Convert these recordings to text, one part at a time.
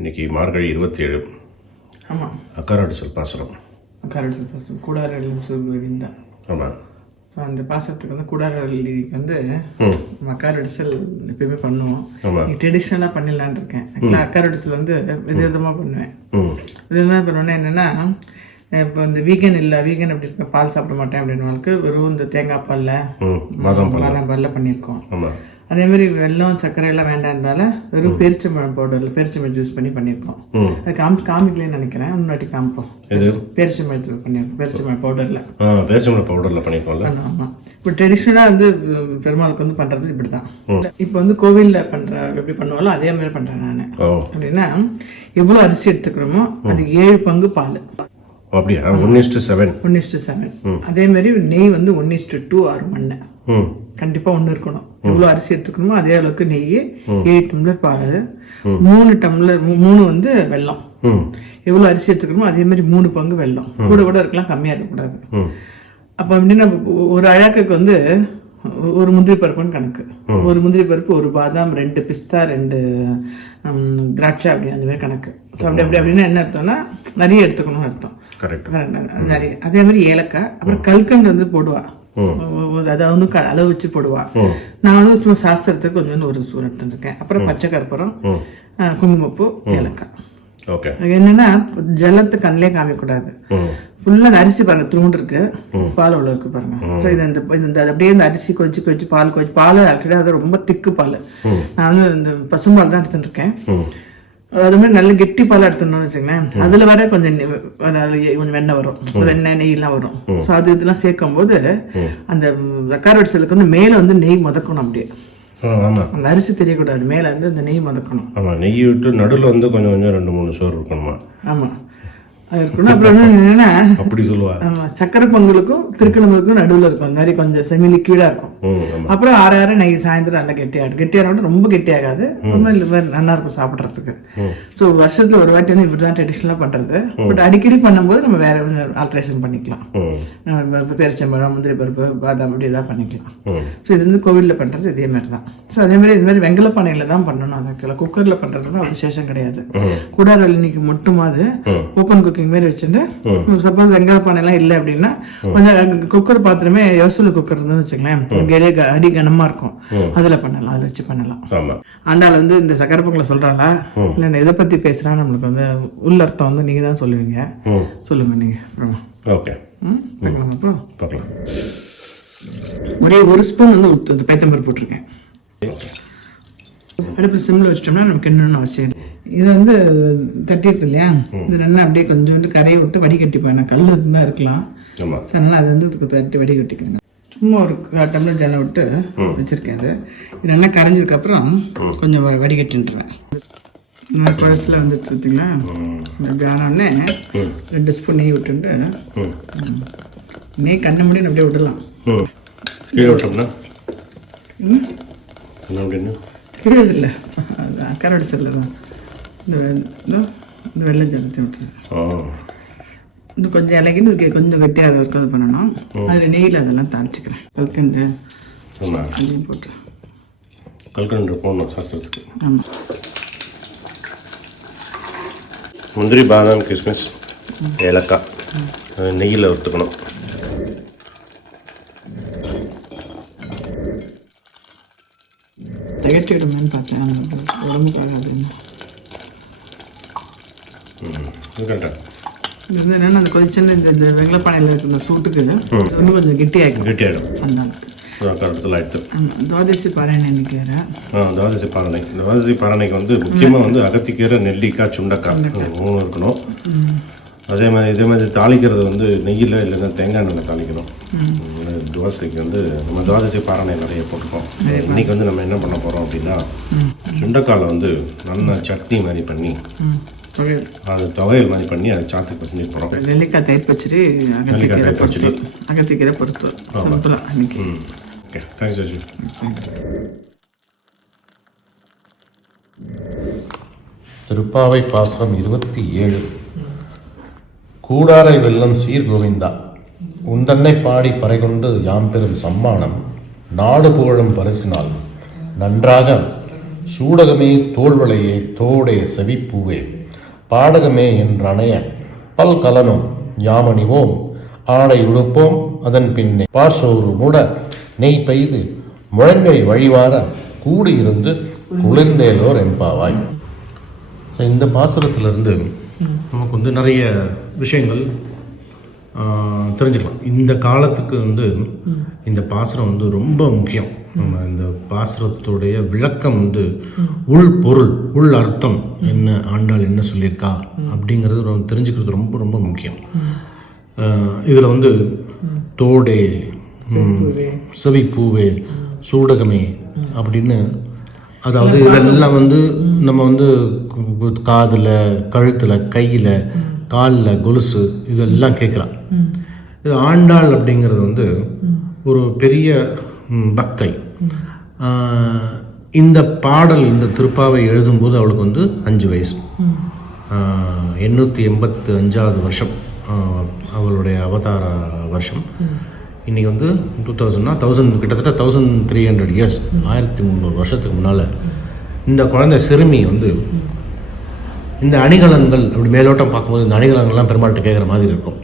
இன்றைக்கி மார்கழி 27. ஆமாம். அக்காரடிசல் பாசனம். அக்காரடிசல் பாசனம் கூடாரள்ளியும் சிவகோவிந்தா. ஆமாம். ஸோ அந்த பாசனத்துக்கு வந்து கூடாரள்ளிக்கு வந்து அக்காரடிசல் எப்பயுமே பண்ணுவோம். ட்ரெடிஷ்னலாக பண்ணிடலான் இருக்கேன். ஆக்சுவலாக அக்காரடிசல் வந்து விதவிதமாக பண்ணுவேன். விதவிதமாக பண்ணுவேன்னா என்னென்னா, இப்போ இந்த வீகன் அப்படி இருக்க பால் சாப்பிட மாட்டேன் அப்படின்றவங்களுக்கு வெறும் இந்த தேங்காய் பாலில் பாதாம் பாலில் பண்ணியிருக்கோம். அதேமாதிரி வெல்லம் சர்க்கரை எல்லாம் வேண்டாம்னால வெறும் பேரிச்சம்பழம் பவுடரில் பேரிச்சம்பழம் ஜூஸ் பண்ணியிருக்கோம். அது காமிக்கலன்னு நினைக்கிறேன். முன்னாடி காமிப்போம். பேரிச்சம்பழம் பண்ணியிருக்கோம். பேரிச்சம்பழம் பவுடரில் பண்ணியிருக்கோம். ஆமாம். இப்போ ட்ரெடிஷ்னலாக வந்து பெருமாளுக்கு வந்து பண்ணுறது இப்படி தான். இப்போ வந்து கோவிலில் பண்ணுற எப்படி பண்ணுவாலும் அதே மாதிரி பண்ணுறேன் நான். அப்படின்னா எவ்வளோ அரிசி எடுத்துக்கிறோமோ அதுக்கு 7 பங்கு பால். அப்படியா? 1:7. 1:7. அதே மாதிரி நெய் வந்து 1:2 ஆறு மண்ணெய் கண்டிப்பா 1 இருக்கணும். எவ்வளவு அரிசி எடுத்துக்கணுமோ அதே அளவுக்கு நெய், 7 டம்ளர் பால், 3 வந்து வெல்லம். எவ்வளவு அரிசி எடுத்துக்கணுமோ அதே மாதிரி 3 பங்கு வெல்லம். கூட இருக்கலாம், கம்மியா இருக்கக்கூடாது. அப்ப அப்படின்னா ஒரு அழகுக்கு வந்து ஒரு முந்திரி பருப்புன்னு கணக்கு. ஒரு முந்திரி பருப்பு, ஒரு பாதாம், 2 பிஸ்தா, 2 திராட்சை, அப்படி அந்த மாதிரி கணக்கு. அப்படின்னா என்ன அர்த்தம்னா நிறைய எடுத்துக்கணும்னு அர்த்தம். நிறைய. அதே மாதிரி ஏலக்காய், அப்புறம் கல்கண்டு வந்து போடுவா. அதாவது வந்து அளவு வச்சு போடுவா. நான் வந்து சும்மா சாஸ்திரத்துக்கு கொஞ்சம் ஒரு ஸ்பூன் எடுத்துருக்கேன். அப்புறம் பச்சை கற்பூரம், குங்குமப்பூ, ஏலக்காய். என்னன்னா ஜலத்தை கண்ணிலே காமிக்கூடாது. ஃபுல்லா அரிசி பாருங்க, துருண்டு இருக்கு, பால் அவ்வளவு இருக்கு பாருங்க. அப்படியே இந்த அரிசி கொதிச்சு பால் ஆக்சுவலா அது ரொம்ப திக்கு பால். நான் வந்து இந்த பசும்பால் தான் எடுத்துட்டு இருக்கேன். அது மாதிரி நல்ல கெட்டி பால் எடுத்துடணும்னு வச்சுங்களேன். அதுல வர கொஞ்சம் வெண்ணெய் வரும், நெய் எல்லாம் வரும். ஸோ இதெல்லாம் சேர்க்கும் போது அந்த அக்காரடிசலுக்கு வந்து மேல வந்து நெய் மதக்கணும். அப்படியே அந்த அரிசி தெரியக்கூடாது, மேல வந்து அந்த நெய் மதக்கணும். ஆமா, நெய் விட்டு நடுவில் வந்து கொஞ்சம் 2-3 சோறு இருக்கணுமா? ஆமா, அது இருக்கணும். அப்புறம் என்னன்னா அப்படி சொல்லுவாங்க, சக்கரை பொங்கலுக்கும் திருக்கணமுக்கும் நடுவில் இருக்கும், நிறைய கொஞ்சம் செமி லிக்விடா இருக்கும். அப்புறம் 6 நெய் சாயந்தரம் நல்லா கெட்டியாகும். ரொம்ப கெட்டியாகாது, ரொம்ப நல்லா இருக்கும் சாப்பிட்றதுக்கு. ஸோ வருஷத்துல ஒரு வாட்டி வந்து இப்படிதான் ட்ரெடிஷ்னலா பண்றது. பட் அடிக்கடி பண்ணும்போது நம்ம வேற ஆல்ட்ரேஷன் பண்ணிக்கலாம். பேரிச்சம்பழம், முந்திரி பருப்பு, பாதாம், அப்படி ஏதாவது பண்ணிக்கலாம். ஸோ இது வந்து கோவில்ல பண்றது இதே மாதிரி தான். ஸோ அதே மாதிரி இது மாதிரி வெங்கல பானையில தான் பண்ணணும். அது ஆக்சுவலா குக்கர்ல பண்றதுன்னா விசேஷம் கிடையாது. கூடாரல் இன்னைக்கு மட்டுமாவது ஓப்பன் குக்கிங் மாதிரி வச்சுட்டு, சப்போஸ் வெங்காய பானை எல்லாம் இல்லை அப்படின்னா கொஞ்சம் குக்கர் பாத்திரமே யோசனை குக்கர் இருந்துன்னு வச்சுங்களேன், அடி கனமா இருக்கும், அதுல பண்ணலாம், அதுல வச்சு பண்ணலாம். ஆண்டாள் வந்து இந்த சக்கரை பொங்கலை சொல்றாளா இல்ல எதை பத்தி பேசுறா நம்மளுக்கு வந்து உள்ளர்த்தம் வந்து நீங்க தான் சொல்லுவீங்க. சொல்லுங்க நீங்க. ஒரே 1 ஸ்பூன் வந்து பைத்தம்பருப்பு போட்டிருக்கேன். அடுப்பு சிம்ல வச்சிட்டோம்னா நமக்கு என்னன்னு அவசியம். இதை வந்து தட்டிருக்கு இல்லையா, இது நல்லா அப்படியே கொஞ்சோண்டு கரையை விட்டு வடிகட்டிப்பேன். கல் இருந்தா இருக்கலாம், அதனால அதை வந்து தட்டி வடிகட்டிக்கிறேன். சும்மா ஒரு டம்ளர் ஜலம் விட்டு வச்சிருக்கேன். இது நல்லா கரைஞ்சதுக்கு அப்புறம் கொஞ்சம் வடிகட்டின்ட்டுருவேன். பழசில் வந்து பார்த்தீங்களா, அப்படி ஆனோடனே 2 ஸ்பூன் நெய் விட்டுட்டு, நெய் கண்ணை முடியும் அப்படியே விடலாம். கிடையாது இல்லை, அக்காரடிசல்ல தான் இந்த வெள்ளை ஜலத்தை விட்டுருவேன். இன்னும் கொஞ்சம் இலகின்னு கொஞ்சம் கட்டியாக இருக்கும், அது பண்ணணும். அதில் நெய்யில் அதெல்லாம் தாளிச்சுக்கிறேன். கல்கண்டு அதையும் போட்டு கல்கண்டு போடணும் சாஸ்திரத்துக்கு. ஆமாம். முந்திரி, பாதாம், கிஸ்மிஸ், ஏலக்காய் நெய்யில் வறுத்துக்கணும். தகட்டிடுமேன்னு பார்த்தேன், உடம்புக்காக அப்படின்னு. இது என்னன்னா அந்த கொதிச்சுன்னு இந்த வெங்கலப்பானையில் இருக்கிற சூட்டுக்கு இன்னும் கொஞ்சம் கெட்டியாகிடும். துவாதசி பாரணை நினைக்கிற துவாதசி பாரணைக்கு வந்து முக்கியமாக வந்து அகத்திக்கீரை, நெல்லிக்காய், சுண்டைக்காய் 3 இருக்கணும். அதே மாதிரி தாளிக்கிறது வந்து நெய்யில் இல்லைன்னா தேங்காய் எண்ணெய் தாளிக்கணும். துவாதசிக்கு வந்து நம்ம துவாதசி பாரணை நிறைய போட்டுக்கோம். இன்னைக்கு வந்து நம்ம என்ன பண்ண போகிறோம் அப்படின்னா, சுண்டைக்காயில் வந்து நல்லா சட்னி மாதிரி பண்ணி, அது துவையல் மாதிரி பண்ணி அதை சாத்துக்கு பசஞ்சு போகிறோம். நெல்லிக்காய் தயிர் பச்சடி, அகத்திக்கீரை பொறுத்து. ஓகே, தேங்க்ஸ் அஜி. திருப்பாவை பாசனம் 27. கூடாரை வெல்லம் சீர் கோவிந்தா, உந்தன்னை பாடி பறைகொண்டு யாம் பெறும் சம்மானம், நாடு புகழும் பரிசினால் நன்றாக சூடகமே தோள்வளையே தோடே செவிப்பூவே பாடகமே என்றணைய பல்கலனும் யாமணிவோம் ஆடை உடுப்போம் அதன் பின்னே பார்சோறு மூட நெய் பெய்து முழங்கை வழிவார கூடியிருந்து குளிர்ந்தேலோர் என்பாவாய். இந்த பாசுரத்திலிருந்து நமக்கு வந்து நிறைய விஷயங்கள் தெரிஞ்சுக்கலாம். இந்த காலத்துக்கு வந்து இந்த பாசுரம் வந்து ரொம்ப முக்கியம். நம்ம இந்த பாசுரத்துடைய விளக்கம் வந்து உள் பொருள், உள் அர்த்தம் என்ன, ஆண்டாள் என்ன சொல்லியிருக்கா அப்படிங்கிறது தெரிஞ்சுக்கிறது ரொம்ப ரொம்ப முக்கியம். இதில் வந்து தோடே, செவிப்பூவே, சூடகமே அப்படின்னு, அதாவது இதெல்லாம் வந்து நம்ம வந்து காதில், கழுத்தில், கையில், காலில் கொலுசு இதெல்லாம் கேட்குறான். இது ஆண்டாள் அப்படிங்கிறது வந்து ஒரு பெரிய பக்தை. இந்த பாடல், இந்த திருப்பாவை எழுதும்போது அவளுக்கு வந்து 5 வயசு. 885வது வருஷம் அவளுடைய அவதார வருஷம். இன்றைக்கி வந்து 2000னா 1000, கிட்டத்தட்ட 1300 இயர்ஸ், 1300 வருஷத்துக்கு முன்னால் இந்த குழந்தை சிறுமி வந்து இந்த அணிகலன்கள் அப்படி மேலோட்டம் பார்க்கும்போது இந்த அணிகலன்கள்லாம் பெருமாள்கிட்ட கேட்குற மாதிரி இருக்கும்.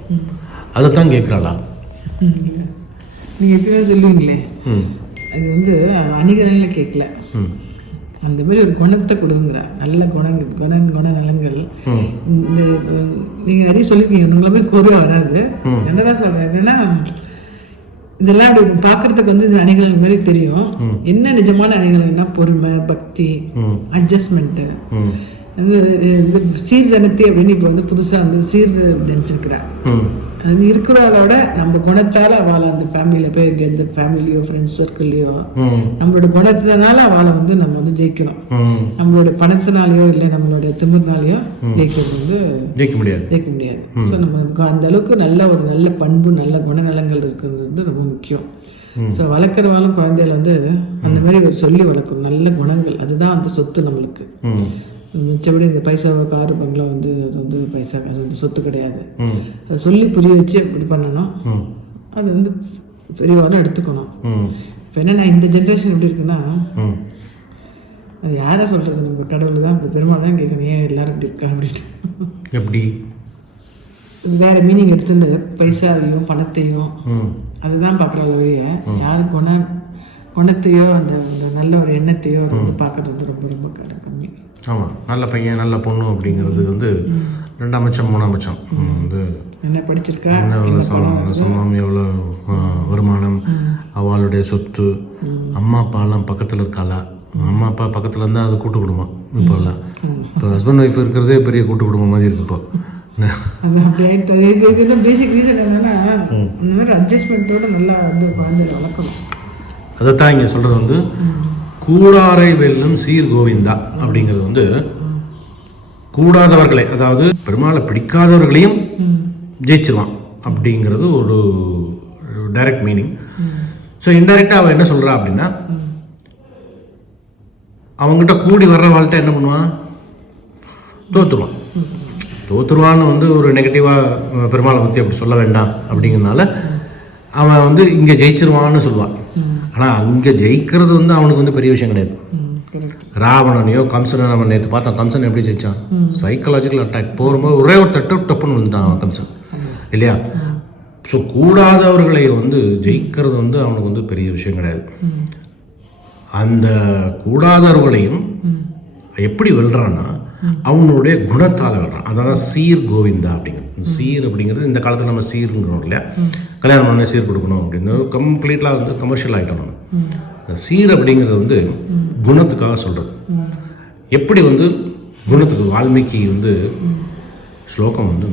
அதை தான் கேட்குறாளா? நீங்கள் எப்பயுமே சொல்லுவீங்களே, அது வந்து அணிகலன்ல கேட்கல, அந்த மாதிரி ஒரு குணத்தை கொடுங்குறா. நல்ல குணநலங்கள். இந்த நீங்கள் நிறைய சொல்லியிருக்கீங்க, உங்களை மாதிரி கோர்வையாக வராது. என்னதான் சொல்கிறேன், என்னன்னா இதெல்லாம் அப்படி பார்க்கறதுக்கு வந்து இந்த அணிகலன் மாதிரி தெரியும். என்ன நிஜமான அணிகலன்னா பொறுமை, பக்தி, அட்ஜஸ்ட்மெண்ட்டு, வந்து சீர்ஜனத்தி அப்படின்னு இப்போ வந்து புதுசாக வந்து சீர் நினச்சிருக்கிறார். அது இருக்கிறவளோட நம்ம குணத்தால் அவளை அந்த ஃபேமிலியில் போய் எந்த ஃபேமிலியோ ஃப்ரெண்ட்ஸ் சர்க்கிள்லையோ நம்மளோட குணத்தினால அவளை வந்து நம்ம வந்து ஜெயிக்கணும். நம்மளோட பணத்தினாலேயோ இல்லை நம்மளோட திமிர்னாலேயோ ஜெயிக்கிறது வந்து ஜெயிக்க முடியாது. ஸோ நம்ம அந்த அளவுக்கு நல்ல பண்பு, நல்ல குணநலங்கள் இருக்கிறது வந்து ரொம்ப முக்கியம். ஸோ வளர்க்குறவாலும் குழந்தையில வந்து அந்த மாதிரி ஒரு சொல்லி வளர்க்கணும், நல்ல குணங்கள். அதுதான் அந்த சொத்து நம்மளுக்கு. மிச்சபடி இந்த பைசா, காரு, பங்களா வந்து அது வந்து பைசா, அது வந்து சொத்து கிடையாது. அதை சொல்லி புரிய வச்சு இப்படி பண்ணணும். அது வந்து பெரியவாலும் எடுத்துக்கணும். இப்போ என்னன்னா இந்த ஜென்ரேஷன் எப்படி இருக்குன்னா, அது யாரை சொல்கிறது, நம்ம கடவுள் தான், இப்போ பெருமாள் தான் கேட்கணும், ஏன் எல்லாரும் இப்படி இருக்கா அப்படின்ட்டு. எப்படி வேற மீனிங் எடுத்துட்டு பைசாவையும் பணத்தையும் அதுதான் பார்க்குற வழிய யார் குணத்தையோ அந்த நல்ல ஒரு எண்ணத்தையோ வந்து பார்க்கறது வந்து ரொம்ப ரொம்ப கம்மி. ஆமாம், நல்ல பையன், நல்ல பொண்ணு அப்படிங்கிறது வந்து 2ஆம் பட்சம், 3ஆம் பட்சம். வந்து என்ன படிச்சிருக்கா, என்ன எவ்வளோ சம்பளம், எவ்வளோ வருமானம், அவளுடைய சொத்து, அம்மா அப்பாலாம் பக்கத்தில் இருக்காளா, அம்மா அப்பா பக்கத்தில் இருந்தால் அது கூட்டு குடும்பம். இப்போல்லாம் இப்போ ஹஸ்பண்ட் ஒய்ஃப் இருக்கிறதே பெரிய கூட்டு குடும்பம் மாதிரி இருக்கு. இப்போ அது அப்படி பேசிக் ரீசன் என்னன்னா, அந்த மாதிரி அட்ஜஸ்ட்மெண்ட்டோட நல்லா வந்து குழந்தைய வளர்க்கணும். அதைத்தான் இங்கே சொல்கிறது வந்து கூடாரை வெல்லும் சீர் கோவிந்தா அப்படிங்கிறது வந்து கூடாதவர்களை, அதாவது பெருமாளை பிடிக்காதவர்களையும் ஜெயிச்சிருவான் அப்படிங்கிறது ஒரு டைரக்ட் மீனிங். ஸோ இன்டைரக்டாக அவன் என்ன சொல்கிறா அப்படின்னா, அவங்ககிட்ட கூடி வர்ற வாழ்க்கை என்ன பண்ணுவான், தோத்துருவான்னு வந்து ஒரு நெகட்டிவாக பெருமாளை பற்றி அப்படி சொல்ல வேண்டாம் அப்படிங்கிறதுனால அவன் வந்து இங்கே ஜெயிச்சிருவான்னு சொல்லுவான். ஆனால் அங்கே ஜெயிக்கிறது வந்து அவனுக்கு வந்து பெரிய விஷயம் கிடையாது. ராவணனையோ கம்சனை நம்ம நேற்று பார்த்தோம். கம்சன் எப்படி ஜெயிச்சான், சைக்கலாஜிக்கல் அட்டாக் போகும்போது ஒரே ஒரு டப்புன்னு விழுந்தான் அவன் கம்சன், இல்லையா? ஸோ கூடாதவர்களை வந்து ஜெயிக்கிறது வந்து அவனுக்கு வந்து பெரிய விஷயம் கிடையாது. அந்த கூடாதவர்களையும் எப்படி வெல்றான்னா அவனுடைய குணத்தால் வெல்றான். அதான் சீர் கோவிந்தா அப்படிங்கிறது. சீர் அப்படிங்கிறது இந்த காலத்தில் நம்ம சீர்ங்கிறோம் இல்லையா, கல்யாணம் பண்ண சீர் கொடுக்கணும் அப்படின்னு கம்ப்ளீட்டாக வந்து கமர்ஷியல் ஆகிட்டோம் நம்ம. சீர் அப்படிங்கிறது வந்து குணத்துக்காக சொல்கிறது. எப்படி வந்து குணத்துக்கு வால்மீகி வந்து ஸ்லோகம் வந்து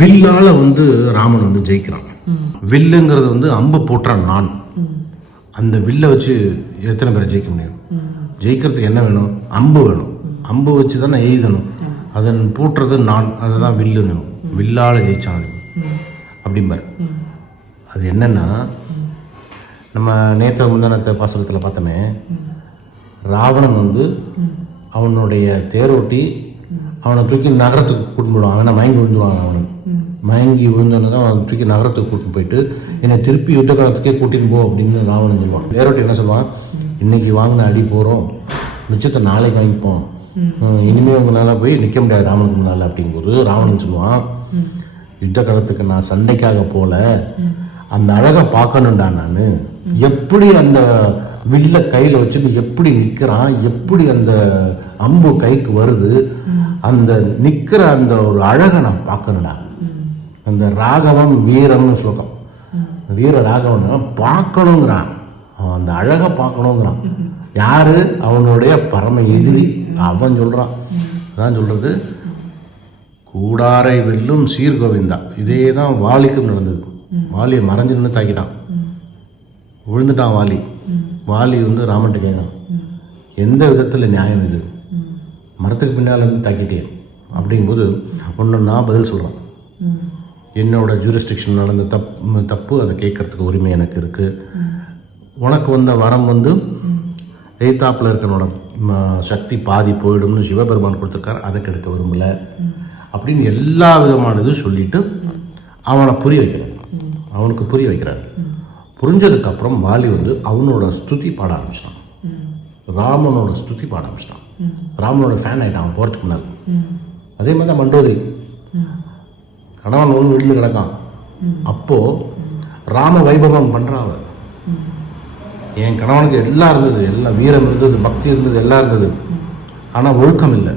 வில்லால் வந்து ராமன் வந்து ஜெயிக்கிறான். வில்லுங்கிறது வந்து அம்பு போட்டுறான் நான். அந்த வில்லை வச்சு எத்தனை பேரை ஜெயிக்க முடியும்? ஜெயிக்கிறதுக்கு என்ன வேணும்? அம்பு வேணும். அம்பு வச்சு தானே எய்தணும். அதன் பூட்டுறது நான், அதை தான் வில்லுன்னு. வில்லால் ஜெயிச்சான் அப்படிம்பார். அது என்னன்னா, நம்ம நேற்று முந்தானத்தை பாசகத்தில் பார்த்தோமே, ராவணன் வந்து அவனுடைய தேரோட்டி அவனை தூக்கி நகரத்துக்கு கூட்டின்னு போடுவான். அவனை மயங்கி விழுந்துருவாங்க. மயங்கி விழுந்தோன்னு தான் அவனை தூக்கி நகரத்துக்கு கூட்டின்னு போயிட்டு என்னை திருப்பி யுத்த காலத்துக்கே கூட்டின்னு போ அப்படின்னு ராவணன் சொல்லுவான். தேரோட்டி என்ன சொல்லுவான், இன்னைக்கு வாங்கின அடி போகிறோம், மிச்சத்தை நாளைக்கு வாங்கிப்போம், இனிமேல் உங்களால் போய் நிற்க முடியாது ராவனுக்கு முன்னால் அப்படிங்கும்போது ராவணன் சொல்லுவான், யுத்த காலத்துக்கு நான் சண்டைக்காக போல, அந்த அழகை பார்க்கணும்டா நான். எப்படி அந்த வில்ல கையில் வச்சுட்டு எப்படி நிற்கிறான், எப்படி அந்த அம்பு கைக்கு வருது, அந்த நிற்கிற அந்த ஒரு அழகை நான் பார்க்கணும்டா. அந்த ராகவம் வீரம்னு ஸ்லோகம், வீர ராகவன் பார்க்கணுங்கிறான், அந்த அழகை பார்க்கணுங்கிறான். யாரு? அவனுடைய பரம எதிரி அவன் சொல்றான். அதான் சொல்றது, கூடாரை வெல்லும் சீர்கோவிந்தா. இதே தான் வாலிக்கும் நடந்தது. வாலியை மறைஞ்சு நின்று தாக்கிட்டான், விழுந்துட்டான் வாலி. வாலி வந்து ராமன்ட்ட கேட்கணும், எந்த விதத்தில் நியாயம் இது, மரத்துக்கு பின்னால் இருந்து தாக்கிட்டேன் அப்படிங்கும்போது ஒன்று நான் பதில் சொல்கிறேன். என்னோட ஜூரிஸ்டிக்ஷன் நடந்த தப்பு அதை கேட்கறதுக்கு உரிமை எனக்கு இருக்குது. உனக்கு வந்த வரம் வந்து எய்தாப்பில் இருக்கிறனோட சக்தி பாதி போயிடும்னு சிவபெருமான் கொடுத்துருக்காரு, அதை கெடுக்க விரும்பலை அப்படின்னு எல்லா விதமானது சொல்லிட்டு அவனை புரிய வைக்கிறார். அவனுக்கு புரிய வைக்கிறார். புரிஞ்சதுக்கப்புறம் வாலி வந்து அவனோட ஸ்துதி பாட ஆரம்பிச்சிட்டான், ராமனோட ஸ்துதி பாட ஆரம்பிச்சிட்டான். ராமனோட ஃபேன் ஆகிட்டான் அவன் போகிறதுக்கு முன்னாடி. அதே மாதிரி தான் மண்டோதரி, கணவன் ஒன்று விழுந்து கிடக்கான். அப்போது ராம வைபவம் பண்ணுறான் அவன். என் கணவனுக்கு எல்லாம் இருந்தது, எல்லாம் வீரம் இருந்தது, பக்தி இருந்தது, எல்லாம் இருந்தது, ஆனால் ஒழுக்கம் இல்லை.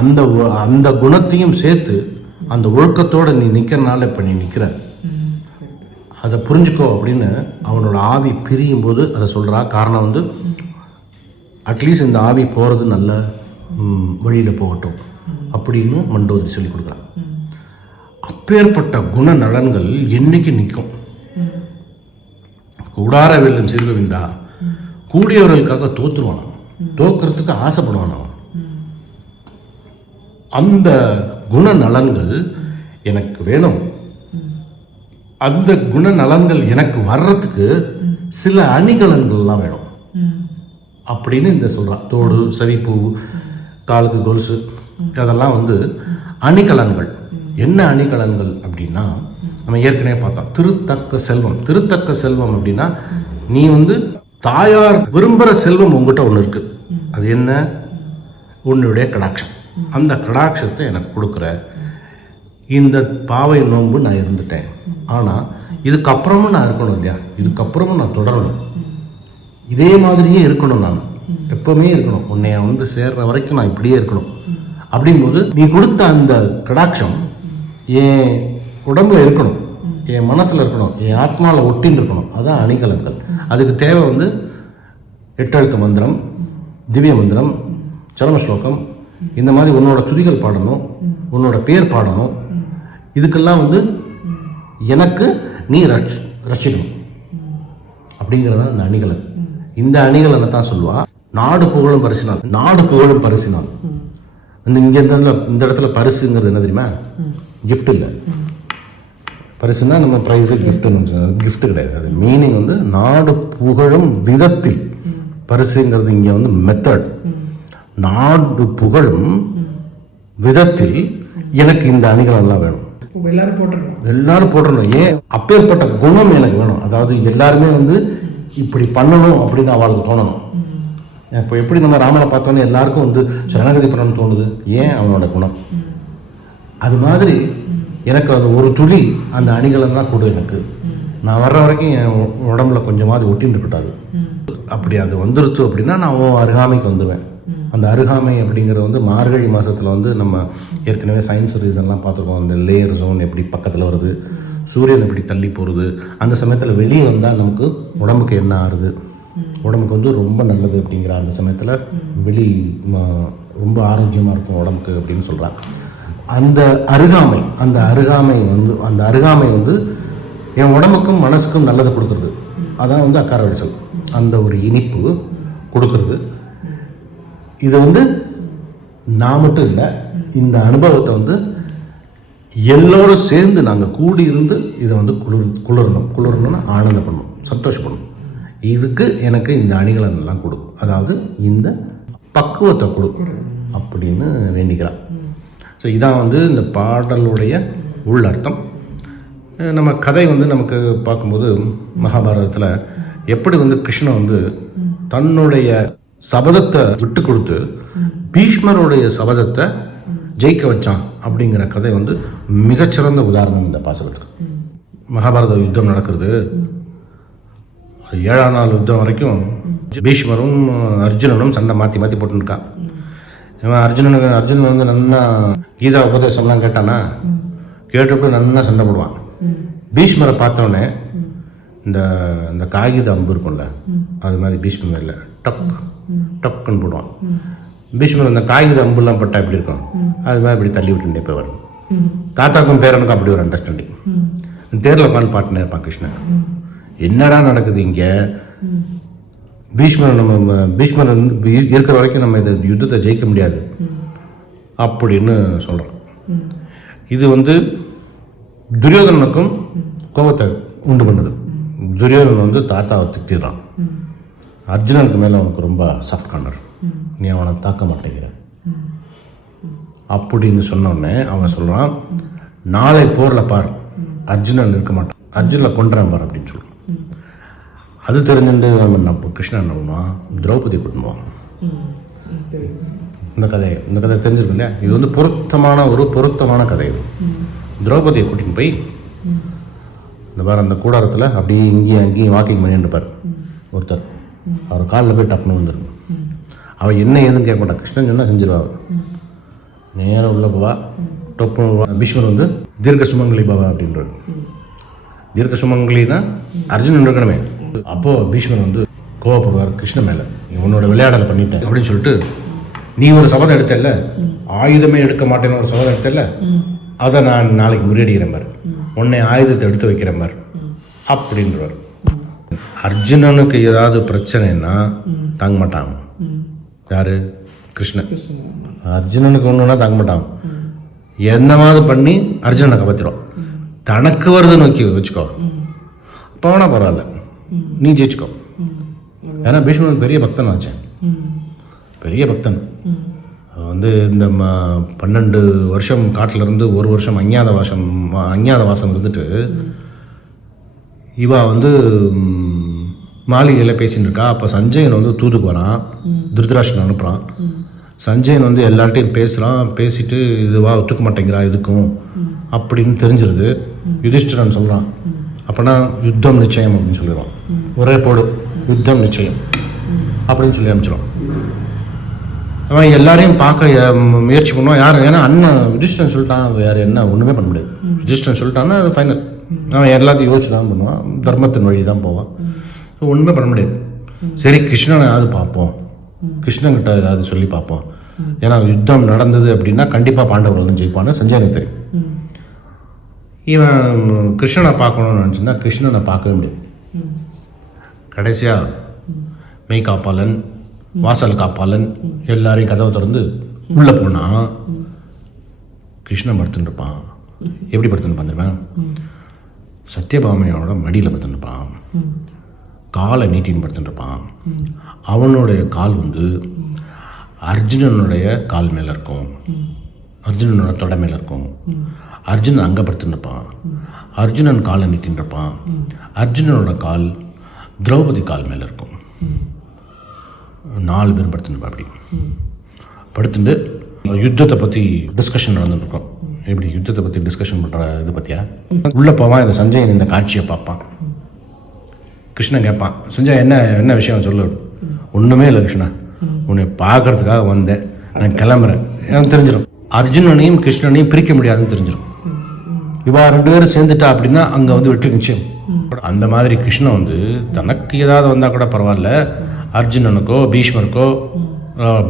அந்த அந்த குணத்தையும் சேர்த்து அந்த ஒழுக்கத்தோடு நீ நிற்கிறனால இப்போ நீ நிற்கிற, அதை புரிஞ்சுக்கோ அப்படின்னு அவனோட ஆவி பிரியும் போது அதை சொல்கிறா. காரணம் வந்து அட்லீஸ்ட் இந்த ஆவி போகிறது நல்ல வழியில் போகட்டும் அப்படின்னு மண்டோதரி சொல்லி கொடுக்குறான். அப்பேற்பட்ட குண நலன்கள் என்னைக்கு நிற்கும்? கூடார வெல்லும் சீர்கோவிந்தா, கூடியவர்களுக்காக தோற்றுருவான், தோக்கிறதுக்கு ஆசைப்படுவான் அவன். அந்த குண நலன்கள் எனக்கு வேணும். அந்த குண நலன்கள் எனக்கு வர்றதுக்கு சில அணிகலன்கள்லாம் வேணும் அப்படின்னு இந்த சொல்றான். தோடு, சரிப்பூ, காலுக்கு கொலுசு, அதெல்லாம் வந்து அணிகலன்கள். என்ன அணிகலன்கள் அப்படின்னா, நம்ம ஏற்கனவே பார்த்தோம் திருத்தக்க செல்வம். திருத்தக்க செல்வம் அப்படின்னா, நீ வந்து தாயார் விரும்புகிற செல்வம் உங்ககிட்ட ஒன்று இருக்கு. அது என்ன? உன்னுடைய கடாட்சம். அந்த கடாட்சத்தை எனக்கு கொடுக்குற. இந்த பாவை நோன்பு நான் இருந்துட்டேன், ஆனால் இதுக்கப்புறமும் நான் இருக்கணும் இல்லையா, இதுக்கப்புறமும் நான் தொடரணும், இதே மாதிரியே இருக்கணும், நான் எப்பவுமே இருக்கணும், உன்னைய வந்து சேர்ற வரைக்கும் நான் இப்படியே இருக்கணும். அப்படிங்கும்போது நீ கொடுத்த அந்த கடாட்சம் என் உடம்புல இருக்கணும், என் மனசில் இருக்கணும், என் ஆத்மாவில் ஒட்டின்னு இருக்கணும். அதான் அணிகலன்கள். அதுக்கு தேவை வந்து 8 எழுத்து மந்திரம், திவ்ய மந்திரம், சரம ஸ்லோகம், இந்த மாதிரி உன்னோட துதிகள் பாடணும், உன்னோட பேர் பாடணும். இதுக்கெல்லாம் வந்து எனக்கு நீ ரட்சிக்கணும் அப்படிங்கிறதான் இந்த அணிகலன். இந்த அணிகலனை தான் சொல்லுவா நாடு புகழும் பரிசினால். நாடு புகழும் பரிசினால் இங்கே இந்த இடத்துல பரிசுங்கிறது என்ன தெரியுமா? கிஃப்ட் இல்லை. பரிசுனா நம்ம ப்ரைஸு கிஃப்ட்டுன்னு, கிஃப்ட் கிடையாது. அது மீனிங் வந்து நாடு புகழும் விதத்தில். பரிசுங்கிறது இங்கே வந்து மெத்தட். நாடு புகழும் விதத்தில் எனக்கு இந்த அணிகள் எல்லாம் வேணும். எல்லாரும் போட்டுடணும். ஏன்? அப்பேற்பட்ட குணம் எனக்கு வேணும். அதாவது எல்லாருமே வந்து இப்படி பண்ணணும் அப்படின்னு அவளுக்கு தோணணும். இப்போ எப்படி நம்ம ராமனை பார்த்தோன்னே எல்லாருக்கும் வந்து சரணாகதி பண்ணணும்னு தோணுது. ஏன்? அவனோட குணம். அது மாதிரி எனக்கு அது ஒரு துளி அந்த அணிகலன்லாம் கொடு எனக்கு. நான் வர்ற வரைக்கும் என் உடம்புல கொஞ்சமாவது ஒட்டின்னு இருக்கட்டாது. அப்படி அது வந்துருச்சு அப்படின்னா நான் அருகாமைக்கு வந்துடுவேன். அந்த அருகாமை அப்படிங்கிறது வந்து மார்கழி மாதத்தில் வந்து நம்ம ஏற்கனவே சயின்ஸ் ரீசன்லாம் பார்த்துருக்கோம். அந்த லேயர் ஜோன் எப்படி பக்கத்தில் வருது, சூரியன் எப்படி தள்ளி போகிறது, அந்த சமயத்தில் வெளியே வந்தால் நமக்கு உடம்புக்கு என்ன ஆறுது, உடம்புக்கு வந்து ரொம்ப நல்லது அப்படிங்கிற அந்த சமயத்தில் வெளி ரொம்ப ஆரோக்கியமாக இருக்கும் உடம்புக்கு அப்படின்னு சொல்கிறாங்க. அந்த அருகாமை வந்து என் உடம்புக்கும் மனசுக்கும் நல்லதை கொடுக்குறது. அதான் வந்து அக்கார வடிசல். அந்த ஒரு இனிப்பு கொடுக்கறது. இது வந்து நான் மட்டும் இல்லை, இந்த அனுபவத்தை வந்து எல்லோரும் சேர்ந்து நாங்கள் கூடி இருந்து இதை வந்து குளிரணும்னா ஆனந்தப்படணும், சந்தோஷப்படணும். இதுக்கு எனக்கு இந்த அணிகலன் எல்லாம் கொடு, அதாவது இந்த பக்குவத்தை கொடு அப்படின்னு வேண்டிக்கிறான். ஸோ இதான் வந்து இந்த பாடலுடைய உள்ளர்த்தம். நம்ம கதை வந்து நமக்கு பார்க்கும்போது மகாபாரதத்தில் எப்படி வந்து கிருஷ்ணன் வந்து தன்னுடைய சபதத்தை விட்டு கொடுத்து பீஷ்மருடைய சபதத்தை ஜெயிக்க வச்சான் அப்படிங்கிற கதை வந்து மிகச்சிறந்த உதாரணம் இந்த பாசனத்துக்கு. மகாபாரத யுத்தம் நடக்கிறது, 7ஆம் நாள் யுத்தம் வரைக்கும் பீஷ்மரும் அர்ஜுனனும் சண்டை மாற்றி மாற்றி போட்டுருக்கான். இவன் அர்ஜுனன் வந்து நல்லா கீதா உபதேசம்லாம் கேட்டானா, கேட்டுவிட்டு நல்லா சண்டை போடுவான். பீஷ்மரை பார்த்தோன்னே இந்த காகித அம்பு இருக்கும்ல, அது மாதிரி பீஷ்மர் இல்லை டக் டக்குன்னு போடுவான். பீஷ்மர் அந்த காகித அம்புலாம் பட்டா எப்படி இருக்கும், அது மாதிரி இப்படி தள்ளி விட்டு போய் வரும். தாத்தாக்கும் பேரனுக்கும் அப்படி ஒரு அண்டர்ஸ்டாண்டிங். தேரில் உட்காந்து பாட்டுன்னு இருப்பான் கிருஷ்ணன். என்னடா நடக்குது இங்கே, பீஷ்மர் வந்து இருக்கிற வரைக்கும் நம்ம இந்த யுத்தத்தை ஜெயிக்க முடியாது அப்படின்னு சொல்கிறோம். இது வந்து துரியோதனனுக்கும் கோபத்தை உண்டு பண்ணுது. துரியோதனன் வந்து தாத்தாவை திட்டிடுறான். அர்ஜுனனுக்கு மேலே அவனுக்கு ரொம்ப சாஃப்ட் கார்னர், நீ அவனை தாக்க மாட்டேங்கிற அப்படின்னு சொன்னோடனே அவன் சொல்கிறான், நாளை போரில் பார் அர்ஜுனன் இருக்க மாட்டான், அர்ஜுனை கொண்டுறான் பார் அப்படின்னு சொல்லுவான். அது தெரிஞ்சுட்டு கிருஷ்ணன் என்ன பண்ணுவான், திரௌபதி கூட்டுவான். இந்த கதை தெரிஞ்சிருக்கு இல்லையா? இது வந்து பொருத்தமான கதை. இது திரௌபதியை கூட்டின்னு போய் இந்த பார் அந்த கூடாரத்தில் அப்படியே அங்கேயும் வாக்கிங் பண்ணிட்டு இருப்பார் ஒருத்தர். அவர் காலில் போய் டப்புன்னு வந்துருக்கும். அவள் என்ன ஏதுன்னு கேட்க மாட்டான், கிருஷ்ணன் சொன்னால் செஞ்சிருவா. நேரம் உள்ள போவா, டொப்பு. பீஷ்மர் வந்து தீர்க்க சுமங்கலி பாவா அப்படின்றது. தீர்க்க சுமங்கலின்னா அர்ஜுனன் இருக்கணுமே. அப்போது பீஷ்மர் வந்து கோவப்படுவார் கிருஷ்ணன் மேலே, உன்னோட விளையாடலை பண்ணிட்டேன் அப்படின்னு சொல்லிட்டு, நீ ஒரு சபதம் எடுத்தல, ஆயுதமே எடுக்க மாட்டேன்னு ஒரு சபதம் எடுத்தல, அதை நான் நாளைக்கு முறியடிக்கிறேன் பார், உன்னை ஆயுதத்தை எடுத்து வைக்கிறேன் பார் அப்படின்றவர். அர்ஜுனனுக்கு ஏதாவது பிரச்சனைன்னா தாங்க மாட்டாங்க. யாரு? கிருஷ்ணன். அர்ஜுனனுக்கு ஒன்றுனா தாங்க மாட்டாங்க. என்னவாவது பண்ணி அர்ஜுனனை காப்பாற்றிடும். தனக்கு வருது நோக்கி வச்சுக்கோ, அப்போ வேணா பரவாயில்ல, நீ ஜெயிச்சுக்கோ. ஏன்னா பீஷ்மன் பெரிய பக்தன் ஆச்சேன், பெரிய பக்தன். வந்து இந்த 12 வருஷம் காட்டில் இருந்து 1 வருஷம் அஞ்ஞாத வாசம் இருந்துட்டு இவா வந்து மாளிகையில் பேசின்னு இருக்கா. அப்போ சஞ்சயன் வந்து தூதுக்கு வரான், திருதராஷ்டிரன் அனுப்புகிறான். சஞ்சயன் வந்து எல்லார்ட்டையும் பேசுகிறான். பேசிட்டு இதுவா ஒத்துக்க மாட்டேங்கிறா எதுக்கும் அப்படின்னு தெரிஞ்சிருது. யுதிஷ்டிரன் சொல்கிறான், அப்போனா யுத்தம் நிச்சயம் அப்படின்னு சொல்லிடுவான். ஒரே போடு, யுத்தம் நிச்சயம் அப்படின்னு சொல்லி அனுப்பிச்சிடுவான். அவன் எல்லாரையும் பார்க்க முயற்சி பண்ணுவான். யார்? ஏன்னா அண்ணன் யுதிஷ்டிரன் சொல்லிட்டான், வேறு என்ன ஒன்றுமே பண்ண முடியாது. யுதிஷ்டிரன் சொல்லிட்டான்னா அது ஃபைனல். அவன் எல்லாத்தையும் யோசிச்சு தான் பண்ணுவான், தர்மத்தின் வழி தான் போவான். ஸோ ஒன்றுமே பண்ண முடியாது. சரி, கிருஷ்ணனை ஏதாவது பார்ப்போம், கிருஷ்ணன்கிட்ட ஏதாவது சொல்லி பார்ப்போம். ஏன்னா யுத்தம் நடந்தது அப்படின்னா கண்டிப்பாக பாண்டவர்கள் தான் ஜெயிப்பான்னு சஞ்சயனுக்கு தெரியும். இவன் கிருஷ்ணனை பார்க்கணும்னு நினச்சிருந்தா கிருஷ்ணனை பார்க்கவே முடியாது. கடைசியாக மெய் காப்பாளன், வாசல் காப்பாளன் எல்லாரையும் கதவை திறந்து உள்ளே போனால் கிருஷ்ணன் படுத்துட்டு இருப்பான். எப்படி படுத்துட்டு பார்த்துருப்பேன்? சத்யபாமையோட மடியில் படுத்துட்டு இருப்பான். காலை நீட்டின்னு படுத்துட்டு இருப்பான். அவனுடைய கால் வந்து அர்ஜுனனுடைய கால் மேலே இருக்கும், அர்ஜுனனோட தொடை மேலே இருக்கும். அர்ஜுனன் அங்கே படுத்துட்டு இருப்பான். அர்ஜுனன் காலை நீட்டின்னு இருப்பான். அர்ஜுனனோட கால் திரௌபதி கால் மேலே இருக்கும். 4 பேரும் படுத்துட்டு அப்படி படுத்துட்டு யுத்தத்தை பற்றி டிஸ்கஷன் நடந்துட்டுருக்கோம். எப்படி யுத்தத்தை பற்றி டிஸ்கஷன் பண்ணுற இது பற்றியா? உள்ளே போவான். இந்த சஞ்சயன் இந்த காட்சியை பார்ப்பான். கிருஷ்ணன் கேட்பான், சஞ்சய் என்ன விஷயம் சொல்லு. ஒன்றுமே இல்லை கிருஷ்ணா, உன்னை பார்க்கறதுக்காக வந்தேன், நான் கிளம்புறேன். எனக்கு தெரிஞ்சிடும் அர்ஜுனனையும் கிருஷ்ணனையும் பிரிக்க முடியாதுன்னு தெரிஞ்சிடும். இவா 2 பேரும் சேர்ந்துட்டா அப்படின்னா அங்கே வந்து வெற்றி நிச்சயம். அந்த மாதிரி கிருஷ்ணன் வந்து தனக்கு ஏதாவது வந்தால் கூட பரவாயில்ல, அர்ஜுனனுக்கோ பீஷ்மருக்கோ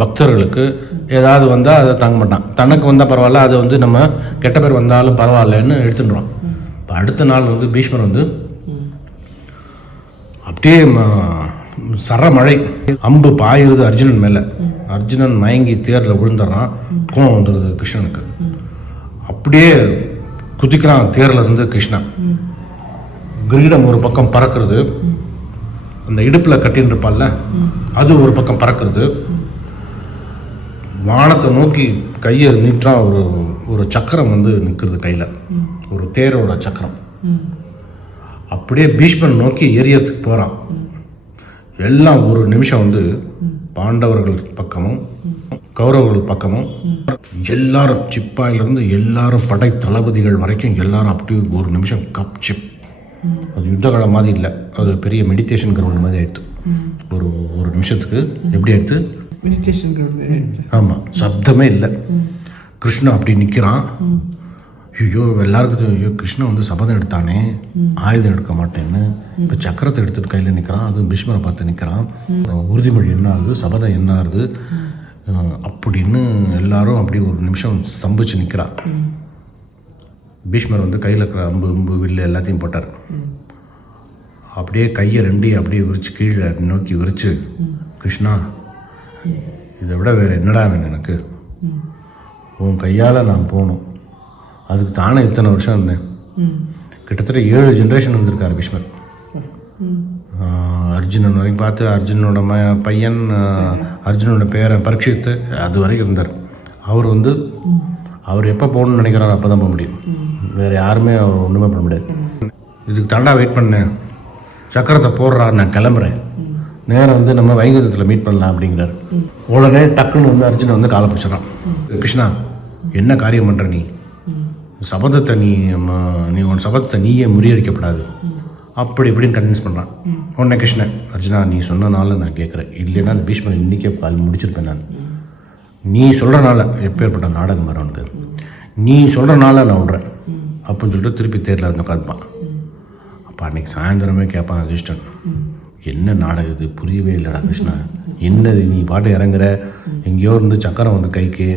பக்தர்களுக்கு ஏதாவது வந்தால் அதை தாங்க மாட்டான். தனக்கு வந்தால் பரவாயில்ல, அது வந்து நம்ம கெட்ட பேர் வந்தாலும் பரவாயில்லன்னு எடுத்துடுறான். இப்போ அடுத்த நாள் வந்து பீஷ்மர் வந்து அப்படியே சரமழை அம்பு பாயுது அர்ஜுனன் மேலே. அர்ஜுனன் மயங்கி தேரில் விழுந்துடுறான். கோவம் வந்துடுது கிருஷ்ணனுக்கு. அப்படியே குதிக்கிறான் தேரில் இருந்து கிருஷ்ணன். கிரீடம் ஒரு பக்கம் பறக்கிறது, அந்த இடுப்பில் கட்டின்னு இருப்பான்ல அது ஒரு பக்கம் பறக்கிறது. வானத்தை நோக்கி கையை நீட்டான். ஒரு சக்கரம் வந்து நிற்கிறது கையில், ஒரு தேரோட சக்கரம். அப்படியே பீஷ்மன் நோக்கி எரியத்துக்கு போகிறான். எல்லாம் ஒரு நிமிஷம் வந்து பாண்டவர்கள் பக்கமும் கௌரவர்கள் பக்கமும் எல்லாரும் சிப்பாயிலிருந்து எல்லாரும் படை தளபதிகள் வரைக்கும் எல்லாரும் அப்படி ஒரு நிமிஷம் கப் சிப். அது யுத்தகாலம் மாதிரி இல்லை, அது பெரிய மெடிடேஷன் கிரவுண்ட் மாதிரி ஆயிடுத்து. ஒரு நிமிஷத்துக்கு எப்படி ஆயிடுத்து, மெடிடேஷன் கிரவுண்ட். ஆமாம், சப்தமே இல்லை. கிருஷ்ணா அப்படி நிற்கிறான். ஐயோ எல்லாருக்கும் ஐயோ கிருஷ்ணா வந்து சபதம் எடுத்தானே, ஆயுதம் எடுக்க மாட்டேன்னு. இப்போ சக்கரத்தை எடுத்துகிட்டு கையில் நிற்கிறான். அதுவும் பீஷ்மரை பார்த்து நிற்கிறான். உறுதிமொழி என்ன ஆகுது, சபதம் என்ன ஆகுது அப்படின்னு எல்லாரும் அப்படி ஒரு நிமிஷம் ஸ்தம்பிச்சு நிற்கிறான். பீஷ்மர் வந்து கையில் இருக்கிற அம்பு வில்லு எல்லாத்தையும் போட்டார். அப்படியே கையை ரெண்டையும் அப்படியே விரிச்சு கீழே நோக்கி விரிச்சு, கிருஷ்ணா இதை விட வேறு என்னடா வேணும் எனக்கு, உன் கையால் நான் போகணும், அதுக்கு தானே இத்தனை வருஷம் இருந்தேன். கிட்டத்தட்ட 7 ஜென்ரேஷன் வந்திருக்காரு பீஷ்மர். அர்ஜுனன் வரைக்கும் பார்த்து, அர்ஜுனோட பையன் அர்ஜுனோட பேரை பரீட்சித்து அது வரைக்கும் இருந்தார். அவர் வந்து அவர் எப்போ போகணும்னு நினைக்கிறாரோ அப்போ தான் போக முடியும், வேறு யாருமே அவர் ஒன்றுமே பண்ண முடியாது. இதுக்கு தாண்டா வெயிட் பண்ணேன், சக்கரத்தை போடுறா நான் கிளம்புறேன், நேரம் வந்து நம்ம வைகுந்தத்தில் மீட் பண்ணலாம் அப்படிங்கிறார். உடனே டக்குன்னு வந்து அர்ஜுனன் வந்து காலை பிடிச்சிடறான். கிருஷ்ணா என்ன காரியம் பண்ணுற நீ, சபதத்தை நீ உன் சபதத்தை நீயே முறியடிக்கப்படாது அப்படி இப்படின்னு கன்வின்ஸ் பண்ணுறான். உடனே கிருஷ்ணன், அர்ஜுனா நீ சொன்னனால நான் கேட்குறேன், இல்லைன்னா அந்த பீஷ்மன் இன்றைக்கே கால் முடிச்சிருப்பேன் நான். நீ சொல்கிறனால எப்பேற்பட்ட நாடகம் வர உனக்கு, நீ சொல்கிறனால நான் விட்றேன் அப்படின்னு சொல்லிட்டு திருப்பி தேரில் இருந்து உட்காந்துப்பான். அப்போ அன்றைக்கி சாயந்தரமே கேட்பான் கிருஷ்ணன், என்ன நாடகம் இது, புரியவே இல்லைடா கிருஷ்ணா, என்னது நீ பாட்டு இறங்குற, எங்கேயோ இருந்து சக்கரம் வந்து கைக்கு,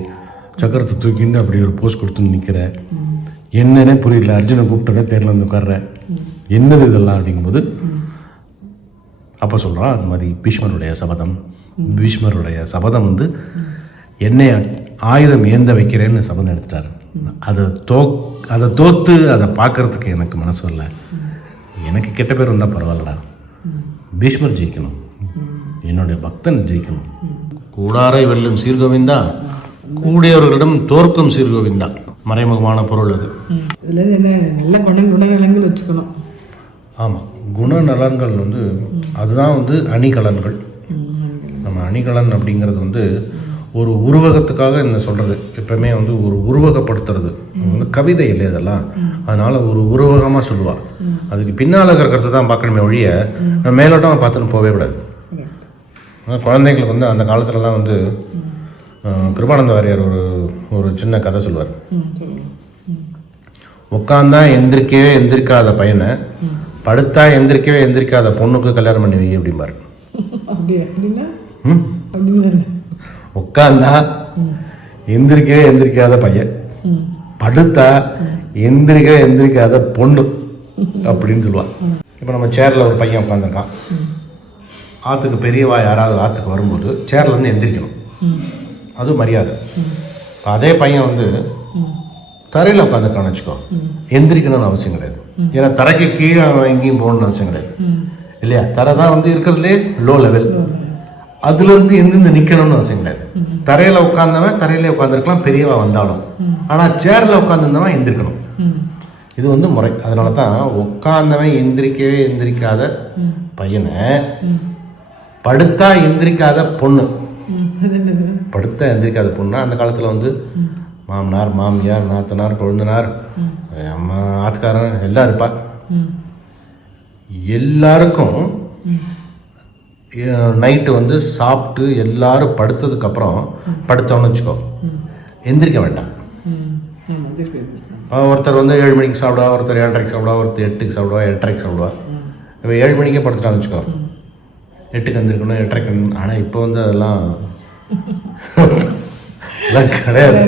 சக்கரத்தை தூக்கின்னு அப்படி ஒரு போஸ்ட் கொடுத்துன்னு நிற்கிற, என்னன்னே புரியல, அர்ஜுனை கூப்பிட்டோன்னே தேரில் வந்து உட்கார்ற, என்னது இதெல்லாம் அப்படிங்கும்போது அப்போ சொல்கிறான், அது மாதிரி பீஷ்மருடைய சபதம் வந்து என்னை ஆயுதம் ஏந்த வைக்கிறேன்னு சபதம் எடுத்துட்டார். அதை தோற்று அதை பார்க்கறதுக்கு எனக்கு மனசு இல்லை, எனக்கு கெட்ட பேர் வந்தால் பரவாயில்லடா, பீஷ்மர் ஜெயிக்கணும், என்னுடைய பக்தன் ஜெயிக்கணும். கூடாரை வெல்லும் சீர்கோவிந்தா, கூடியவர்களிடம் தோற்கும் சீர்கோவிந்தா, மறைமுகமான பொருள் அது. இதில் என்ன நல்ல குணநலங்கள் வச்சுக்கணும். ஆமாம், குணநலன்கள் வந்து அதுதான் வந்து அணிகலன்கள். நம்ம அணிகலன் அப்படிங்கிறது வந்து ஒரு உருவகத்துக்காக என்ன சொல்கிறது, எப்பவுமே வந்து ஒரு உருவகப்படுத்துறது வந்து கவிதை இல்லை அதெல்லாம், அதனால் ஒரு உருவகமாக சொல்லுவாள். அதுக்கு பின்னால் இருக்கிறது தான் பார்க்கணுமே ஒழிய நம்ம மேலோட்டமாக பார்த்துன்னு போகவே கூடாது. குழந்தைங்களுக்கு வந்து அந்த காலத்துலலாம் வந்து கிருபானந்த வாரியார் ஒரு சின்ன கதை சொல்லுவார். உட்காந்தா எந்திரிக்காத பையனை படுத்தா எந்திரிக்காத பொண்ணுக்கு கல்யாணம் பண்ணி வை அப்படிம்பாரு. உட்காந்தா எந்திரிக்காத பையன், படுத்தா எந்திரிக்காத பொண்ணு அப்படின்னு சொல்லுவாள். இப்போ நம்ம சேரில் ஒரு பையன் உட்காந்துருக்கான், ஆற்றுக்கு பெரியவா யாராவது ஆற்றுக்கு வரும்போது சேர்லேருந்து எந்திரிக்கணும், அது மரியாதை. இப்போ அதே பையன் வந்து தரையில் உட்காந்துருக்கான்னு வச்சுக்கோ, எந்திரிக்கணும்னு அவசியம் கிடையாது. ஏன்னா தரைக்கு கீழே எங்கேயும் போகணும்னு அவசியம் கிடையாது இல்லையா, தரை தான் வந்து இருக்கிறதுலே லோ லெவல், அதுலேருந்து எந்திருந்து நிற்கணும்னு அவசியம் கிடையாது. தரையில் உட்காந்தவன் தரையிலே உட்காந்துருக்கலாம் பெரியவா வந்தாலும், ஆனால் சேரில் உட்காந்துருந்தவன் எந்திரிக்கணும், இது வந்து முறை. அதனால தான் உட்காந்தவன் எந்திரிக்காத பையனை படுத்தா எந்திரிக்காத பொண்ணு, படுத்தா எந்திரிக்காத பொண்ணு அந்த காலத்தில் வந்து மாமனார் மாமியார் நாத்தனார் கொழுந்தனார் அம்மா ஆத்துக்காரன் எல்லாம் இருப்பா. எல்லாருக்கும் நைட்டு வந்து சாப்பிட்டு எல்லாரும் படுத்ததுக்கப்புறம் படுத்தோன்னு வச்சுக்கோ, எந்திரிக்க வேண்டாம். ஒருத்தர் வந்து 7 மணிக்கு சாப்பிடுவா, ஒருத்தர் 7:30க்கு சாப்பிடுவா, ஒருத்தர் 8க்கு சாப்பிடுவா, 8:30க்கு சாப்பிடுவா. இப்போ 7 மணிக்கே படுத்துட்டான்னு வச்சுக்கோ, 8க்கு எந்திரிக்கணும், 8:30க்கு. ஆனால் இப்போ வந்து அதெல்லாம் கிடையாது.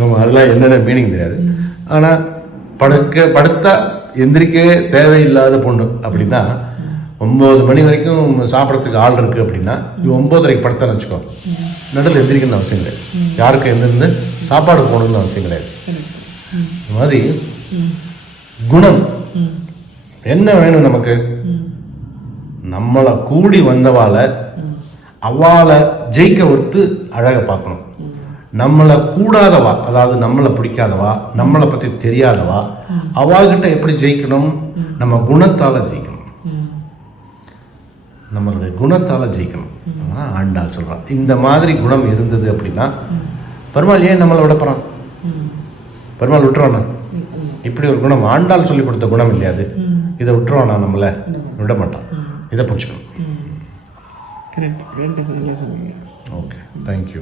ஆமாம், அதெல்லாம் என்னென்ன மீனிங் தெரியாது. ஆனால் படுத்தா எந்திரிக்கவே தேவையில்லாத பொண்ணு அப்படின்னா 9 மணி வரைக்கும் சாப்பிட்றதுக்கு ஆள் இருக்குது அப்படின்னா 9:30க்கு படுத்தான்னு வச்சுக்கோ, நடுவில் எந்திரிக்கணும்னு அவசியம் கிடையாது, யாருக்கும் எந்திருந்து சாப்பாடு போகணும்னு அவசியம் கிடையாது. இந்த மாதிரி குணம் என்ன வேணும் நமக்கு, நம்மளை கூடி வந்தவாளை அவளை ஜெயிக்க ஒத்து அழகை பார்க்கணும். நம்மளை கூடாதவா, அதாவது நம்மளை பிடிக்காதவா, நம்மளை பற்றி தெரியாதவா, அவகிட்ட எப்படி ஜெயிக்கணும், நம்ம குணத்தால் ஜெயிக்கணும். நம்மளுடைய குணத்தால் ஜெயிக்கணும். அதான் ஆண்டாள் சொல்கிறான். இந்த மாதிரி குணம் இருந்தது அப்படின்னா பெருமாள் ஏன் நம்மளை விடப்போறான்? பெருமாள் விட்டுருவானா? இப்படி ஒரு குணம் ஆண்டாள் சொல்லி கொடுத்த குணம் இல்லையா அது? இதை விட்டுருவானா? நம்மளை விட மாட்டான். இதை புரிச்சுக்கணும். கரெக்ட், சொன்னீங்க. Okay, thank you.